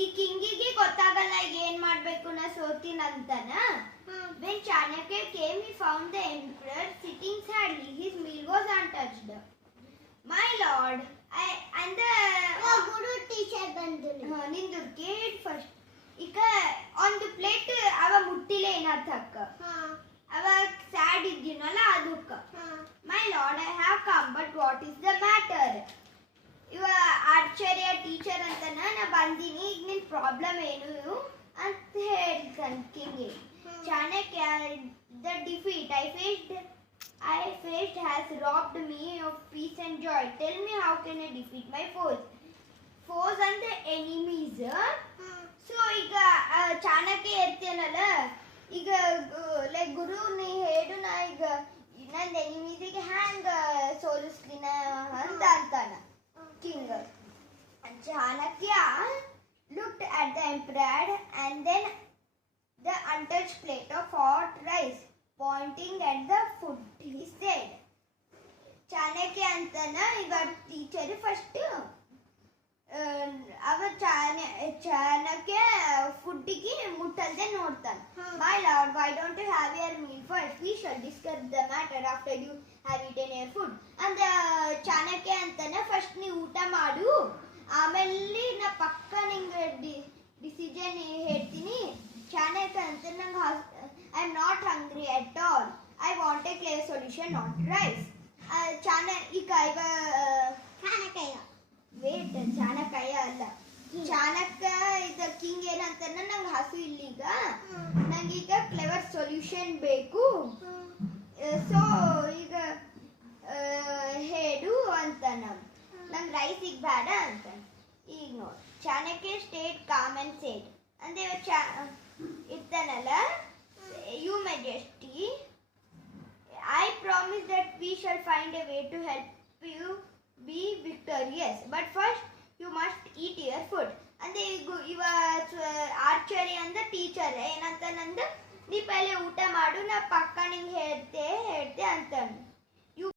ಈ ಕಿಂಗಿಗೆ ಗೊತ್ತಾಗಲ್ಲ ಈಗ ಏನ್ ಮಾಡ್ಬೇಕು ನಾ ಸೋತಿನಂತನ. When Chanakya came, he found the emperor sitting sadly. His meal was untouched. My lord, and the guru teacher ಬಂದನು. ನಿಂದು ಕೇಳಿ ಫಸ್ಟ್. ಈಗ ಆನ್ ದ ಪ್ಲೇಟ್ ಅವ ಮುಟ್ಟಿಲೆ ಏನರ್ಥಕ್ಕ. ಅವ ಸ್ಯಾಡ್ ಇದ್ದೀನಲ್ಲ ಅದಕ್ಕ. My lord, I have come, but what is the matter? ಇವ ಆಚಾರ್ಯ teacher ಅಂತನ ನಾ ಬಂದೀನಿ, ಈಗ ನಿನ್ ಪ್ರಾಬ್ಲಮ್ ಏನು ಅಂತ ಹೇಳ್ತಾನೆ king. Chanakya, the defeat I faced has robbed me of peace and joy. Tell me, how can I defeat my foes and the enemies? So ಈಗ ಚಾಣಕ್ಯ ಇರ್ತೇನಲ್ಲ, ಈಗ ಲೈಕ್ ಗುರು ನೀ ಹೇಳು ನಾ ಈಗ ನನ್ನ ಎನಿಮೀಸಿಗೆ ಹ್ಯಾಂಗ ಸೋಲಿಸ್ಲಿನ ಅಂತ ಅಂತಾನ king. Chanakya looked at the emperor and then the untouched plate of hot rice. Pointing at the food, he said, Chanakya antana iva teacher first ava Chanakya food ಗೆ ಮುಟ್ಟಲ್ದೆ ನೋಡ್ತಾನೆ. My lord, why don't you have your meal first? We shall discuss the matter after you have eaten your food. And Chanakya antana first ನೀ ಊಟ ಮಾಡು, ಆಮೇಲೆ ನಾ ಪಕ್ಕ ನಿಂಗೆ decision ಹೇಳ್ತೀನಿ. Chanakya ಅಂತ ನಂಗೆ I am not hungry at all. I want a clear solution, not rice. Chanakya ಅಲ್ಲ, ಚಾಣಕ್ಯ ಇದ ಕಿಂಗ್ ಏನಂತಾನ ನಂಗೆ ಹಸು ಇಲ್ಲೀಗ, ನಂಗೀಗ ಕ್ಲೆವರ್ ಸೊಲ್ಯೂಷನ್ ಬೇಕು. ಸೊ ಈಗ ಹೇಳು ಅಂತಾನ. ನಂಗೆ ರೈಸ್ ಈಗ ಬೇಡ ಅಂತ. ಈಗ ನೋಡಿ Chanakya state calm and said ಅಂದ್ರೆ ಇರ್ತಾನಲ್ಲ, Your Majesty, I promise that we shall find a way to help you be victorious. But first, you must eat your food. ಅಂದ್ರೆ ಇವ ಆರ್ಚರಿ ಅಂದ ಟೀಚರ್ ಏನಂತ ನಂದು, ನೀ ಪೈಲೆ ಊಟ ಮಾಡು, ನಾ ಪಕ್ಕ ನಿಂಗೆ ಹೇಳ್ತೆ ಅಂತ.